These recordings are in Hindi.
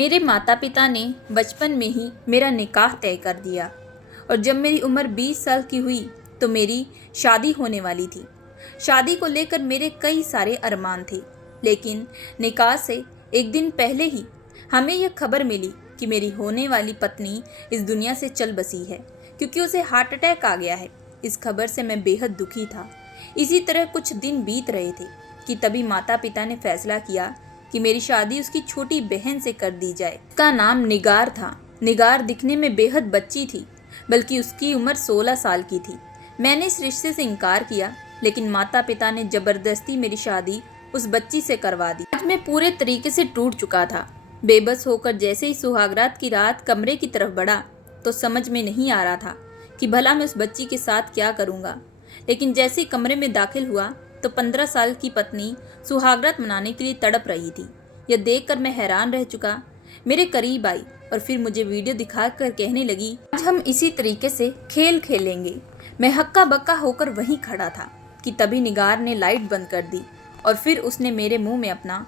मेरे माता पिता ने बचपन में ही मेरा निकाह तय कर दिया और जब मेरी उम्र 20 साल की हुई तो मेरी शादी होने वाली थी। शादी को लेकर मेरे कई सारे अरमान थे, लेकिन निकाह से एक दिन पहले ही हमें यह खबर मिली कि मेरी होने वाली पत्नी इस दुनिया से चल बसी है, क्योंकि उसे हार्ट अटैक आ गया है। इस खबर से मैं बेहद दुखी था। इसी तरह कुछ दिन बीत रहे थे कि तभी माता पिता ने फैसला किया कि मेरी शादी उसकी छोटी बहन से कर दी जाए। उसका नाम निगार था। निगार दिखने में बेहद बच्ची थी, बल्कि उसकी उम्र 16 साल की थी। मैंने इस रिश्ते से इनकार किया, लेकिन माता पिता ने जबरदस्ती मेरी शादी उस बच्ची से करवा दी। आज मैं पूरे तरीके से टूट चुका था। बेबस होकर जैसे ही सुहागरात की रात कमरे की तरफ बढ़ा तो समझ में नहीं आ रहा था कि भला मैं उस बच्ची के साथ क्या करूँगा। लेकिन जैसे ही कमरे में दाखिल हुआ तो 15 साल की पत्नी सुहागरात मनाने के लिए तड़प रही थी। यह देखकर मैं हैरान रह चुका। मेरे करीब आई और फिर मुझे वीडियो दिखाकर कहने लगी, आज हम इसी तरीके से खेल खेलेंगे। मैं हक्का बक्का होकर वहीं खड़ा था कि तभी निगार ने लाइट बंद कर दी और फिर उसने मेरे मुंह में अपना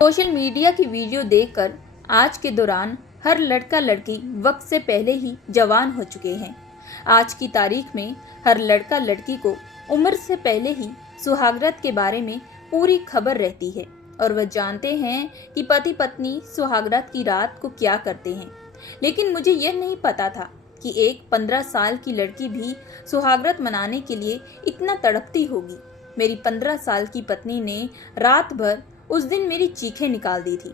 सोशल मीडिया की वीडियो देखकर आज के दौरान हर लड़का लड़की वक्त से पहले ही जवान हो चुके हैं। आज की तारीख में हर लड़का लड़की को उम्र से पहले ही सुहागरात के बारे में पूरी खबर रहती है और वह जानते हैं कि पति पत्नी सुहागरात की रात को क्या करते हैं। लेकिन मुझे यह नहीं पता था कि एक 15 साल की लड़की भी सुहागरात मनाने के लिए इतना तड़पती होगी। मेरी 15 साल की पत्नी ने रात भर उस दिन मेरी चीखें निकाल दी थी।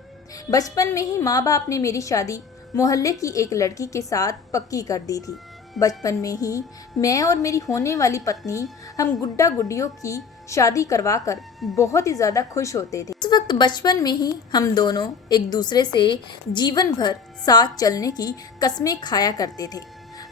बचपन में ही माँ बाप ने मेरी शादी मोहल्ले की एक लड़की के साथ पक्की कर दी थी। बचपन में ही मैं और मेरी होने वाली पत्नी हम गुड्डा गुड्डियों की शादी करवाकर बहुत ही ज़्यादा खुश होते थे। उस वक्त बचपन में ही हम दोनों एक दूसरे से जीवन भर साथ चलने की कस्में खाया करते थे।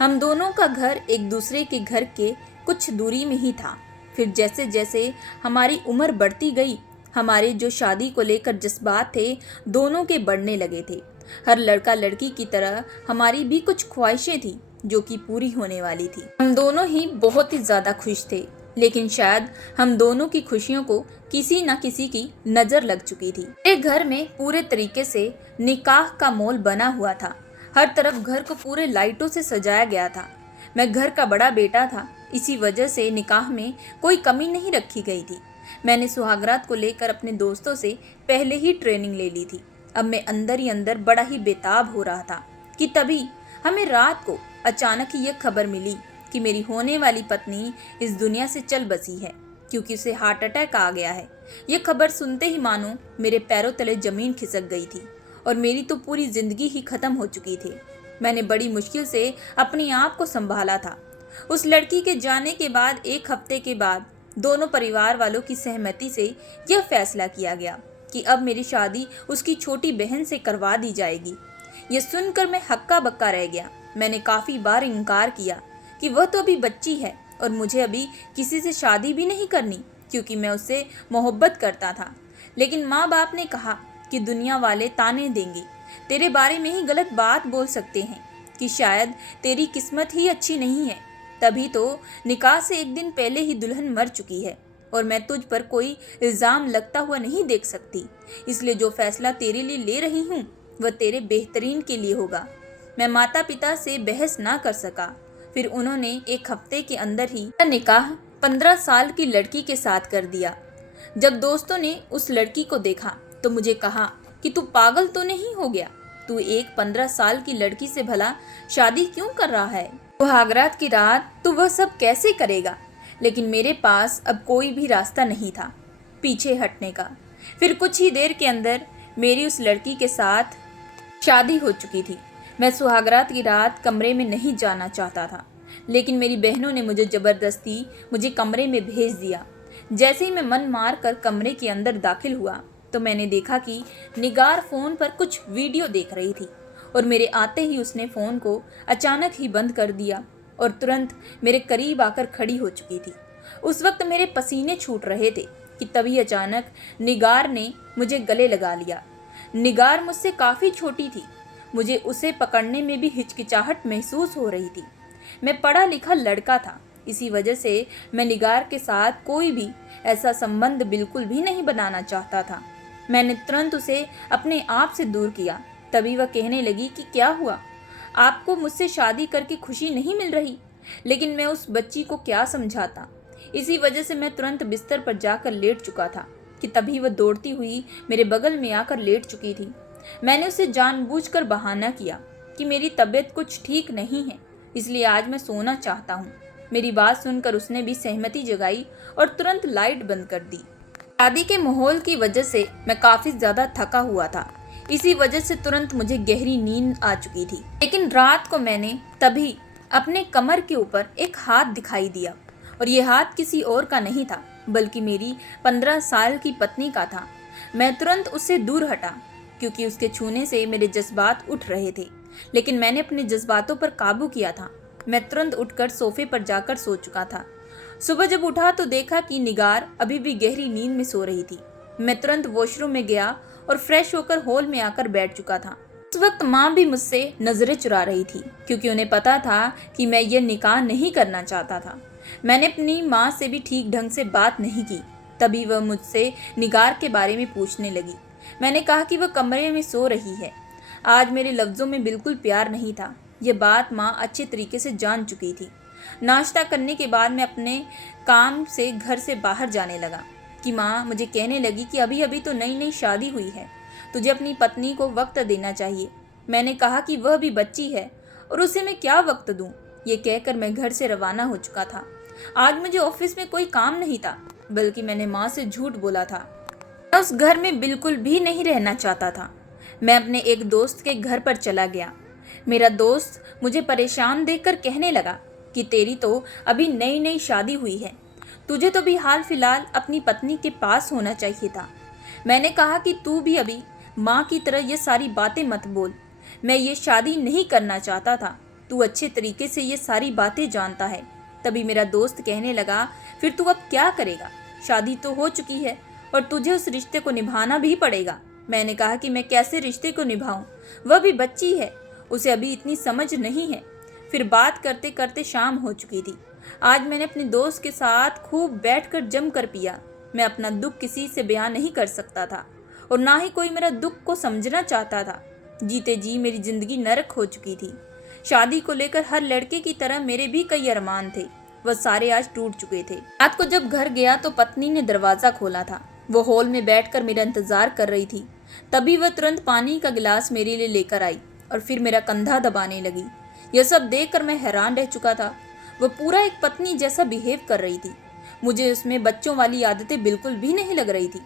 हम दोनों का घर एक दूसरे के घर के कुछ दूरी में ही था। फिर जैसे जैसे हमारी उम्र बढ़ती गई, हमारे जो शादी को लेकर जज्बात थे दोनों के बढ़ने लगे थे। हर लड़का लड़की की तरह हमारी भी कुछ ख्वाहिशें थी जो कि पूरी होने वाली थी। हम दोनों ही बहुत ही ज़्यादा खुश थे, लेकिन शायद हम दोनों की खुशियों को किसी न किसी की नज़र लग चुकी थी। मेरे घर में पूरे तरीके से निकाह का माहौल बना हुआ था। हर तरफ घर को पूरे लाइटों से सजाया गया था। मैं घर का बड़ा बेटा था, इसी वजह से निकाह में कोई कमी नहीं रखी गई थी। मैंने सुहागरात को लेकर अपने दोस्तों से पहले ही ट्रेनिंग ले ली थी। अब मैं अंदर ही अंदर बड़ा ही बेताब हो रहा था कि तभी हमें रात को अचानक ही यह खबर मिली कि मेरी होने वाली पत्नी इस दुनिया से चल बसी है, क्योंकि उसे हार्ट अटैक आ गया है। यह खबर सुनते ही मानो मेरे पैरों तले जमीन खिसक गई थी और मेरी तो पूरी जिंदगी ही खत्म हो चुकी थी। मैंने बड़ी मुश्किल से अपने आप को संभाला था। उस लड़की के जाने के बाद एक हफ्ते के बाद दोनों परिवार वालों की सहमति से यह फैसला किया गया कि अब मेरी शादी उसकी छोटी बहन से करवा दी जाएगी। यह सुनकर मैं हक्का बक्का रह गया। मैंने काफ़ी बार इनकार किया कि वह तो अभी बच्ची है और मुझे अभी किसी से शादी भी नहीं करनी, क्योंकि मैं उससे मोहब्बत करता था। लेकिन माँ बाप ने कहा कि दुनिया वाले ताने देंगे, तेरे बारे में ही गलत बात बोल सकते हैं कि शायद तेरी किस्मत ही अच्छी नहीं है। तभी तो निकाह से एक दिन पहले ही दुल्हन मर चुकी है और मैं तुझ पर कोई इल्ज़ाम लगता हुआ नहीं देख सकती। इसलिए जो फैसला तेरे लिए ले रही हूँ वह तेरे बेहतरीन के लिए होगा। मैं माता पिता से बहस ना कर सका। फिर उन्होंने एक हफ्ते के अंदर ही निकाह 15 साल की लड़की के साथ कर दिया। जब दोस्तों ने उस लड़की को देखा तो मुझे कहा कि तू पागल तो नहीं हो गया, तू एक 15 साल की लड़की से भला शादी क्यों कर रहा है? सुहागरात की रात तू वह सब कैसे करेगा? लेकिन मेरे पास अब कोई भी रास्ता नहीं था पीछे हटने का। फिर कुछ ही देर के अंदर मेरी उस लड़की के साथ शादी हो चुकी थी। मैं सुहागरात की रात कमरे में नहीं जाना चाहता था, लेकिन मेरी बहनों ने मुझे कमरे में भेज दिया। जैसे ही मैं मन मार कर कमरे के अंदर दाखिल हुआ तो मैंने देखा कि निगार फ़ोन पर कुछ वीडियो देख रही थी और मेरे आते ही उसने फ़ोन को अचानक ही बंद कर दिया और तुरंत मेरे करीब आकर खड़ी हो चुकी थी। उस वक्त मेरे पसीने छूट रहे थे कि तभी अचानक निगार ने मुझे गले लगा लिया। निगार मुझसे काफ़ी छोटी थी। मुझे उसे पकड़ने में भी हिचकिचाहट महसूस हो रही थी। मैं पढ़ा लिखा लड़का था, इसी वजह से मैं निगार के साथ कोई भी ऐसा संबंध बिल्कुल भी नहीं बनाना चाहता था। मैंने तुरंत उसे अपने आप से दूर किया तभी वह कहने लगी कि क्या हुआ, आपको मुझसे शादी करके खुशी नहीं मिल रही। लेकिन मैं उस बच्ची को क्या समझाता। इसी वजह से मैं तुरंत बिस्तर पर जाकर लेट चुका था कि तभी वह दौड़ती हुई मेरे बगल में आकर लेट चुकी थी। मैंने उसे जानबूझकर बहाना किया कि मेरी तबीयत कुछ ठीक नहीं है, इसलिए आज मैं सोना चाहता हूँ। मेरी बात सुनकर उसने भी सहमति जगाई और तुरंत लाइट बंद कर दी। शादी के माहौल की वजह से मैं काफ़ी ज़्यादा थका हुआ था। इसी वजह से तुरंत मुझे गहरी नींद आ चुकी थी। लेकिन रात को मैंने तभी अपने कमर के ऊपर एक हाथ दिखाई दिया, और ये हाथ किसी और का नहीं था बल्कि मेरी 15 साल की पत्नी का था। मैं तुरंत उससे दूर हटा क्योंकि उसके छूने से मेरे जज्बात उठ रहे थे, लेकिन मैंने अपने जज्बातों पर काबू किया था। मैं तुरंत उठकर सोफे पर जाकर सो चुका था। सुबह जब उठा तो देखा कि निगार अभी भी गहरी नींद में सो रही थी। मैं तुरंत वॉशरूम में गया और फ्रेश होकर हॉल में आकर बैठ चुका था। उस वक्त माँ भी मुझसे नजरें चुरा रही थी क्योंकि उन्हें पता था कि मैं ये निकाह नहीं करना चाहता था। मैंने अपनी माँ से भी ठीक ढंग से बात नहीं की। तभी वह मुझसे निगार के बारे में पूछने लगी। मैंने कहा कि वह कमरे में सो रही है। आज मेरे लफ्ज़ों में बिल्कुल प्यार नहीं था। ये बात माँ अच्छे तरीके से जान चुकी थी। नाश्ता करने के बाद मैं अपने काम से घर से बाहर जाने लगा कि माँ मुझे कहने लगी कि अभी अभी तो नई नई शादी हुई है, तुझे अपनी पत्नी को वक्त देना चाहिए। मैंने कहा कि वह भी बच्ची है और उसे मैं क्या वक्त दूँ। ये कहकर मैं घर से रवाना हो चुका था। आज मुझे ऑफिस में कोई काम नहीं था, बल्कि मैंने माँ से झूठ बोला था। मैं उस घर में बिल्कुल भी नहीं रहना चाहता था। मैं अपने एक दोस्त के घर पर चला गया। मेरा दोस्त मुझे परेशान देखकर कहने लगा कि तेरी तो अभी नई नई शादी हुई है, तुझे तो भी हाल फिलहाल अपनी पत्नी के पास होना चाहिए था। मैंने कहा कि तू भी अभी माँ की तरह ये सारी बातें मत बोल। मैं ये शादी नहीं करना चाहता था, तू अच्छे तरीके से ये सारी बातें जानता है। तभी मेरा दोस्त कहने लगा, फिर तू अब क्या करेगा, शादी तो हो चुकी है और तुझे उस रिश्ते को निभाना भी पड़ेगा। मैंने कहा कि मैं कैसे रिश्ते को निभाऊं, वह भी बच्ची है, उसे अभी इतनी समझ नहीं है। फिर बात करते करते शाम हो चुकी थी। आज मैंने अपने दोस्त के साथ खूब बैठकर जमकर पिया। मैं अपना दुख किसी से बयान नहीं कर सकता था और ना ही कोई मेरा दुख को समझना चाहता था। जीते जी मेरी जिंदगी नरक हो चुकी थी। शादी को लेकर हर लड़के की तरह मेरे भी कई अरमान थे, वह सारे आज टूट चुके थे। रात को जब घर गया तो पत्नी ने दरवाज़ा खोला था। वो हॉल में बैठकर मेरा इंतजार कर रही थी। तभी वह तुरंत पानी का गिलास मेरे लिए लेकर आई और फिर मेरा कंधा दबाने लगी। यह सब देखकर मैं हैरान रह चुका था। वह पूरा एक पत्नी जैसा बिहेव कर रही थी। मुझे उसमें बच्चों वाली आदतें बिल्कुल भी नहीं लग रही थी।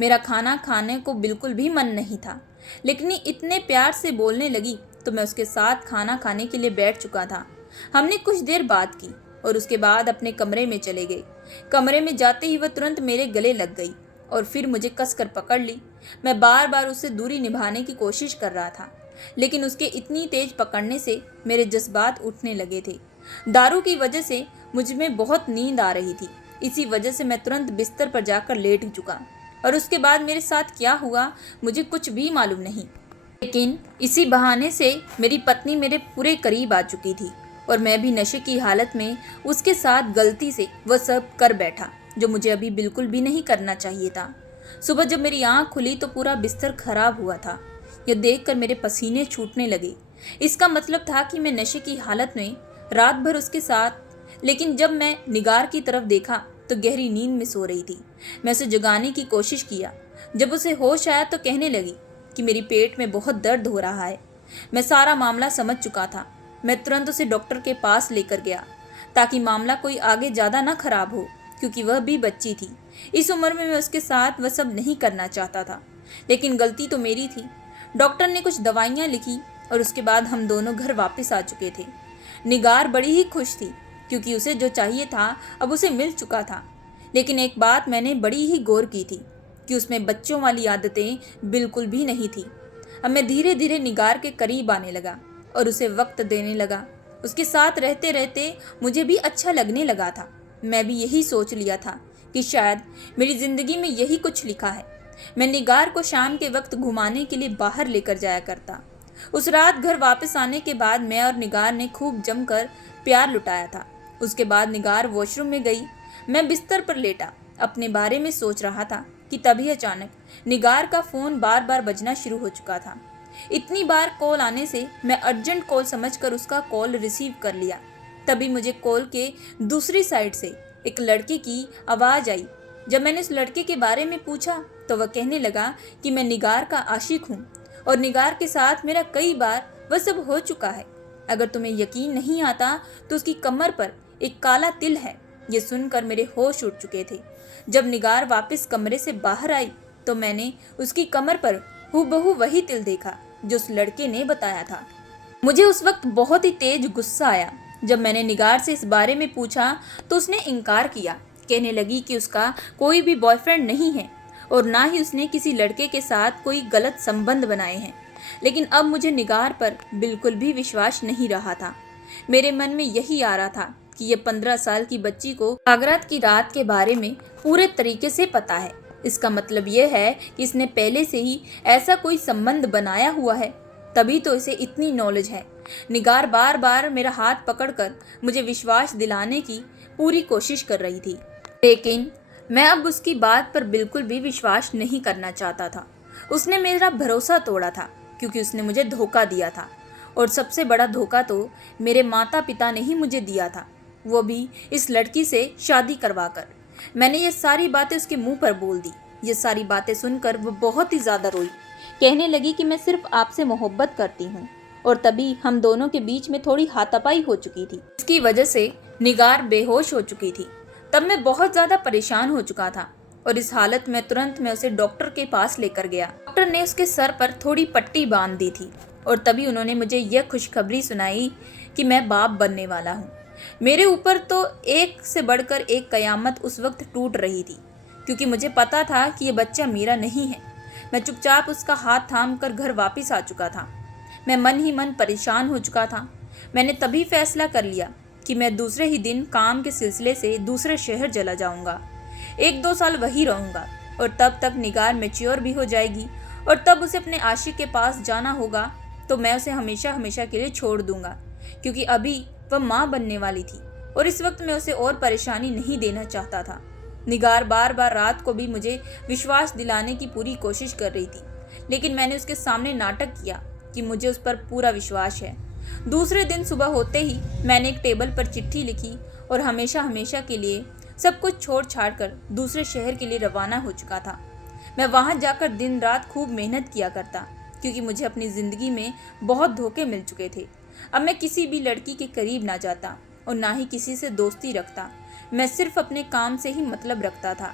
मेरा खाना खाने को बिल्कुल भी मन नहीं था, लेकिन इतने प्यार से बोलने लगी तो मैं उसके साथ खाना खाने के लिए बैठ चुका था। हमने कुछ देर बात की और उसके बाद अपने कमरे में चले गए। कमरे में जाते ही वह तुरंत मेरे गले लग गई और फिर मुझे कसकर पकड़ ली। मैं बार बार उससे दूरी निभाने की कोशिश कर रहा था, लेकिन उसके इतनी तेज पकड़ने से मेरे जज्बात उठने लगे थे। दारू की वजह से मुझ में बहुत नींद आ रही थी। इसी वजह से मैं तुरंत बिस्तर पर जाकर लेट चुका और उसके बाद मेरे साथ क्या हुआ मुझे कुछ भी मालूम नहीं। लेकिन इसी बहाने से मेरी पत्नी मेरे पूरे करीब आ चुकी थी और मैं भी नशे की हालत में उसके साथ गलती से वह सब कर बैठा जो मुझे अभी बिल्कुल भी नहीं करना चाहिए था। सुबह जब मेरी आँख खुली तो पूरा बिस्तर खराब हुआ था। यह देखकर मेरे पसीने छूटने लगे। इसका मतलब था कि मैं नशे की हालत में रात भर उसके साथ, लेकिन जब मैं निगार की तरफ देखा तो गहरी नींद में सो रही थी। मैं उसे जगाने की कोशिश किया। जब उसे होश आया तो कहने लगी कि मेरी पेट में बहुत दर्द हो रहा है। मैं सारा मामला समझ चुका था। मैं तुरंत उसे डॉक्टर के पास लेकर गया ताकि मामला कोई आगे ज़्यादा ना खराब हो, क्योंकि वह भी बच्ची थी। इस उम्र में मैं उसके साथ वह सब नहीं करना चाहता था, लेकिन गलती तो मेरी थी। डॉक्टर ने कुछ दवाइयाँ लिखी और उसके बाद हम दोनों घर वापस आ चुके थे। निगार बड़ी ही खुश थी क्योंकि उसे जो चाहिए था अब उसे मिल चुका था। लेकिन एक बात मैंने बड़ी ही गौर की थी कि उसमें बच्चों वाली आदतें बिल्कुल भी नहीं थी। अब मैं धीरे धीरे निगार के करीब आने लगा और उसे वक्त देने लगा। उसके साथ रहते रहते मुझे भी अच्छा लगने लगा था। मैं भी यही सोच लिया था कि शायद मेरी ज़िंदगी में यही कुछ लिखा है। मैं निगार को शाम के वक्त घुमाने के लिए बाहर लेकर जाया करता। उस रात घर वापस आने के बाद मैं और निगार ने खूब जमकर प्यार लुटाया था। उसके बाद निगार वॉशरूम में गई। मैं बिस्तर पर लेटा अपने बारे में सोच रहा था कि तभी अचानक निगार का फ़ोन बार बार बजना शुरू हो चुका था। इतनी बार कॉल आने से मैं अर्जेंट कॉल समझकर उसका कॉल रिसीव कर लिया। तभी मुझे कॉल के दूसरी साइड से एक लड़के की आवाज़ आई। जब मैंने उस लड़के के बारे में पूछा तो वह कहने लगा कि मैं निगार का आशिक हूँ और निगार के साथ मेरा कई बार वह सब हो चुका है। अगर तुम्हें यकीन नहीं आता तो उसकी कमर पर एक काला तिल है। ये सुनकर मेरे होश उड़ चुके थे। जब निगार वापस कमरे से बाहर आई तो मैंने उसकी कमर पर हूबहू वही तिल देखा जो उस लड़के ने बताया था। मुझे उस वक्त बहुत ही तेज गुस्सा आया। जब मैंने निगार से इस बारे में पूछा तो उसने इनकार किया। कहने लगी कि उसका कोई भी बॉयफ्रेंड नहीं है और ना ही उसने किसी लड़के के साथ कोई गलत संबंध बनाए हैं। लेकिन अब मुझे निगार पर बिल्कुल भी विश्वास नहीं रहा था। मेरे मन में यही आ रहा था कि ये 15 साल की बच्ची को आगरात की रात के बारे में पूरे तरीके से पता है। इसका मतलब यह है कि इसने पहले से ही ऐसा कोई संबंध बनाया हुआ है, तभी तो इसे इतनी नॉलेज है। निगार बार बार मेरा हाथ पकड़कर मुझे विश्वास दिलाने की पूरी कोशिश कर रही थी, लेकिन मैं अब उसकी बात पर बिल्कुल भी विश्वास नहीं करना चाहता था। उसने मेरा भरोसा तोड़ा था क्योंकि उसने मुझे धोखा दिया था, और सबसे बड़ा धोखा तो मेरे माता पिता ने ही मुझे दिया था, वो भी इस लड़की से शादी करवाकर। मैंने ये सारी बातें उसके मुंह पर बोल दी। ये सारी बातें सुनकर वो बहुत ही ज़्यादा रोई। कहने लगी कि मैं सिर्फ आपसे मोहब्बत करती हूँ, और तभी हम दोनों के बीच में थोड़ी हाथापाई हो चुकी थी। इसकी वजह से निगार बेहोश हो चुकी थी। तब मैं बहुत ज़्यादा परेशान हो चुका था और इस हालत में तुरंत मैं उसे डॉक्टर के पास लेकर गया। डॉक्टर ने उसके सर पर थोड़ी पट्टी बांध दी थी और तभी उन्होंने मुझे यह खुशखबरी सुनाई कि मैं बाप बनने वाला हूँ। मेरे ऊपर तो एक से बढ़कर एक कयामत उस वक्त टूट रही थी, क्योंकि मुझे पता था कि ये बच्चा मेरा नहीं है। मैं चुपचाप उसका हाथ थाम कर घर वापस आ चुका था। मैं मन ही मन परेशान हो चुका था। मैंने तभी फैसला कर लिया कि मैं दूसरे ही दिन काम के सिलसिले से दूसरे शहर चला जाऊंगा। 1-2 साल वहीं रहूंगा और तब तक निगार मैच्योर भी हो जाएगी, और तब उसे अपने आशिक के पास जाना होगा तो मैं उसे हमेशा हमेशा के लिए छोड़ दूंगा, क्योंकि अभी वह माँ बनने वाली थी और इस वक्त मैं उसे और परेशानी नहीं देना चाहता था। निगार बार बार रात को भी मुझे विश्वास दिलाने की पूरी कोशिश कर रही थी, लेकिन मैंने उसके सामने नाटक किया कि मुझे उस पर पूरा विश्वास है। दूसरे दिन सुबह होते ही मैंने एक टेबल पर चिट्ठी लिखी और हमेशा हमेशा के लिए सब कुछ छोड़ छाड़ कर दूसरे शहर के लिए रवाना हो चुका था। मैं वहाँ जाकर दिन रात खूब मेहनत किया करता, क्योंकि मुझे अपनी ज़िंदगी में बहुत धोखे मिल चुके थे। अब मैं किसी भी लड़की के करीब ना जाता और ना ही किसी से दोस्ती रखता। मैं सिर्फ अपने काम से ही मतलब रखता था।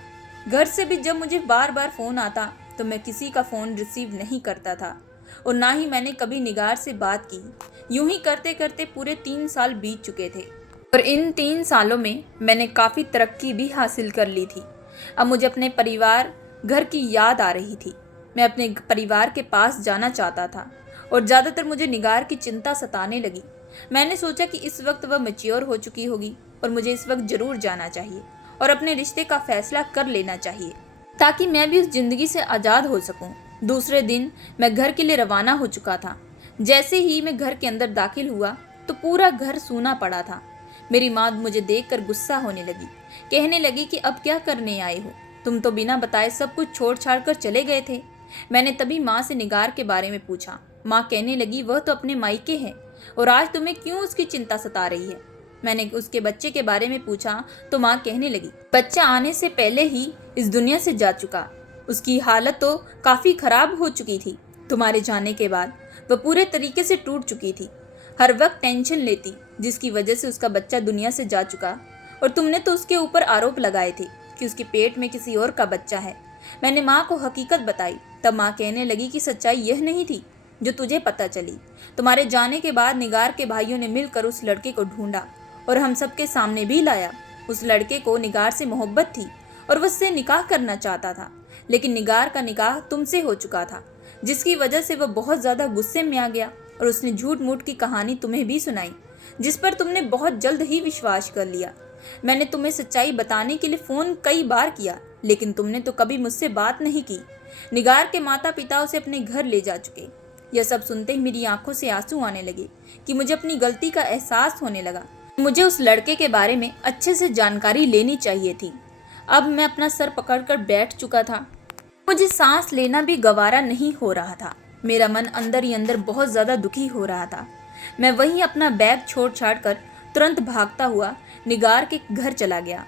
घर से भी जब मुझे बार बार फ़ोन आता तो मैं किसी का फ़ोन रिसीव नहीं करता था और ना ही मैंने कभी निगार से बात की। यूं ही करते करते पूरे 3 साल बीत चुके थे और इन 3 सालों में मैंने काफ़ी तरक्की भी हासिल कर ली थी। अब मुझे अपने परिवार घर की याद आ रही थी। मैं अपने परिवार के पास जाना चाहता था और ज़्यादातर मुझे निगार की चिंता सताने लगी। मैंने सोचा कि इस वक्त वह मैच्योर हो चुकी होगी और मुझे इस वक्त ज़रूर जाना चाहिए और अपने रिश्ते का फैसला कर लेना चाहिए, ताकि मैं भी उस ज़िंदगी से आज़ाद हो सकूं। दूसरे दिन मैं घर के लिए रवाना हो चुका था। जैसे ही मैं घर के अंदर दाखिल हुआ तो पूरा घर सूना पड़ा था। मेरी माँ मुझे देखकर गुस्सा होने लगी। कहने लगी कि अब क्या करने आए हो, तुम तो बिना बताए सब कुछ छोड़ छाड़ कर चले गए थे। मैंने तभी माँ से निगार के बारे में पूछा। माँ कहने लगी वह तो अपने मायके है और आज तुम्हें क्यों उसकी चिंता सता रही है। मैंने उसके बच्चे के बारे में पूछा तो माँ कहने लगी बच्चा आने से पहले ही इस दुनिया से जा चुका। उसकी हालत तो काफ़ी ख़राब हो चुकी थी। तुम्हारे जाने के बाद वह पूरे तरीके से टूट चुकी थी। हर वक्त टेंशन लेती, जिसकी वजह से उसका बच्चा दुनिया से जा चुका, और तुमने तो उसके ऊपर आरोप लगाए थे कि उसके पेट में किसी और का बच्चा है। मैंने माँ को हकीकत बताई। तब माँ कहने लगी कि सच्चाई यह नहीं थी जो तुझे पता चली। तुम्हारे जाने के बाद निगार के भाइयों ने मिलकर उस लड़के को ढूंढा और हम सबके सामने भी लाया। उस लड़के को निगार से मोहब्बत थी और वह उससे निकाह करना चाहता था, लेकिन निगार का निकाह तुमसे हो चुका था, जिसकी वजह से वह बहुत ज़्यादा गुस्से में आ गया और उसने झूठ मूठ की कहानी तुम्हें भी सुनाई, जिस पर तुमने बहुत जल्द ही विश्वास कर लिया। मैंने तुम्हें सच्चाई बताने के लिए फ़ोन कई बार किया, लेकिन तुमने तो कभी मुझसे बात नहीं की। निगार के माता पिता उसे अपने घर ले जा चुके। यह सब सुनते ही मेरी आंखों से आंसू आने लगे कि मुझे अपनी गलती का एहसास होने लगा। मुझे उस लड़के के बारे में अच्छे से जानकारी लेनी चाहिए थी। अब मैं अपना सर पकड़कर बैठ चुका था। मुझे सांस लेना भी गवारा नहीं हो रहा था। मेरा मन अंदर ही अंदर बहुत ज़्यादा दुखी हो रहा था। मैं वहीं अपना बैग छोड़ छाड़ कर तुरंत भागता हुआ निगार के घर चला गया।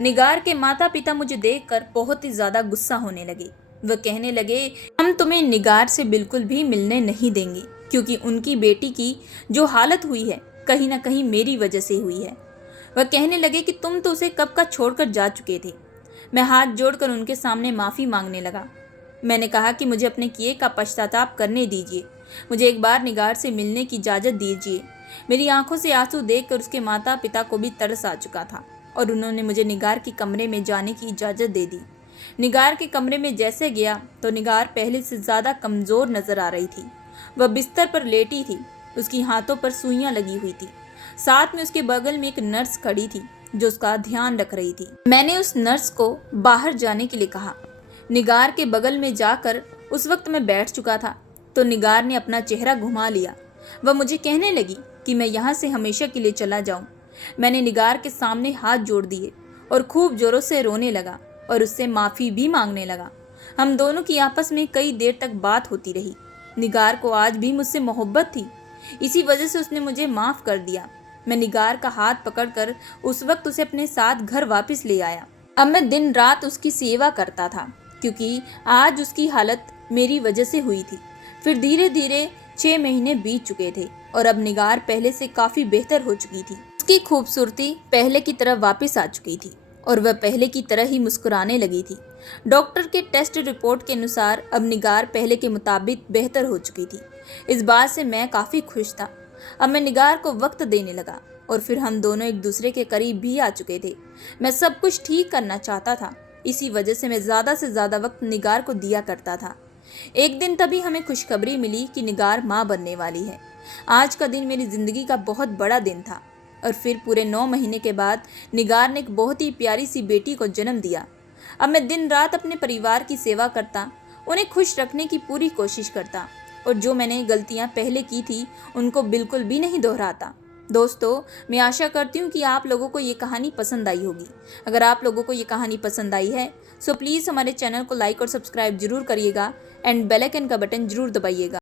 निगार के माता पिता मुझे देखकर बहुत ही ज़्यादा गुस्सा होने लगे। वह कहने लगे, हम तुम्हें निगार से बिल्कुल भी मिलने नहीं देंगे, क्योंकि उनकी बेटी की जो हालत हुई है कहीं ना कहीं मेरी वजह से हुई है। वह कहने लगे कि तुम तो उसे कब का छोड़कर जा चुके थे। मैं हाथ जोड़कर उनके सामने माफ़ी मांगने लगा। मैंने कहा कि मुझे अपने किए का पश्चाताप करने दीजिए, मुझे एक बार निगार से मिलने की इजाज़त दीजिए। मेरी आंखों से आंसू देखकर उसके माता पिता को भी तरस आ चुका था और उन्होंने मुझे निगार के कमरे में जाने की इजाज़त दे दी। निगार के कमरे में जैसे गया तो निगार पहले से ज़्यादा कमज़ोर नज़र आ रही थी। वह बिस्तर पर लेटी थी, उसकी हाथों पर सुइयां लगी हुई थी। साथ में उसके बगल में एक नर्स खड़ी थी जो उसका ध्यान रख रही थी। मैंने उस नर्स को बाहर जाने के लिए कहा। निगार के बगल में जाकर उस वक्त मैं बैठ चुका था तो निगार ने अपना चेहरा घुमा लिया। वह मुझे कहने लगी कि मैं यहाँ से हमेशा के लिए चला जाऊँ। मैंने निगार के सामने हाथ जोड़ दिए और खूब जोरों से रोने लगा और उससे माफ़ी भी मांगने लगा। हम दोनों की आपस में कई देर तक बात होती रही। निगार को आज भी मुझसे मोहब्बत थी, इसी वजह से उसने मुझे माफ़ कर दिया। मैं निगार का हाथ पकड़कर उस वक्त उसे अपने साथ घर वापस ले आया। अब मैं दिन रात उसकी सेवा करता था, क्योंकि आज उसकी हालत मेरी वजह से हुई थी। फिर धीरे धीरे 6 महीने बीत चुके थे और अब निगार पहले से काफ़ी बेहतर हो चुकी थी। उसकी खूबसूरती पहले की तरह वापस आ चुकी थी और वह पहले की तरह ही मुस्कुराने लगी थी। डॉक्टर के टेस्ट रिपोर्ट के अनुसार अब निगार पहले के मुताबिक बेहतर हो चुकी थी। इस बात से मैं काफ़ी खुश था। अब मैं निगार को वक्त देने लगा और फिर हम दोनों एक दूसरे के करीब भी आ चुके थे। मैं सब कुछ ठीक करना चाहता था, इसी वजह से मैं ज़्यादा से ज़्यादा वक्त निगार को दिया करता था। एक दिन तभी हमें खुशखबरी मिली कि निगार माँ बनने वाली है। आज का दिन मेरी ज़िंदगी का बहुत बड़ा दिन था और फिर पूरे 9 महीने के बाद निगार ने एक बहुत ही प्यारी सी बेटी को जन्म दिया। अब मैं दिन रात अपने परिवार की सेवा करता, उन्हें खुश रखने की पूरी कोशिश करता और जो मैंने गलतियां पहले की थी उनको बिल्कुल भी नहीं दोहराता। दोस्तों, मैं आशा करती हूँ कि आप लोगों को ये कहानी पसंद आई होगी। अगर आप लोगों को ये कहानी पसंद आई है सो प्लीज़ हमारे चैनल को लाइक और सब्सक्राइब जरूर करिएगा एंड बेल आइकन का बटन जरूर दबाइएगा।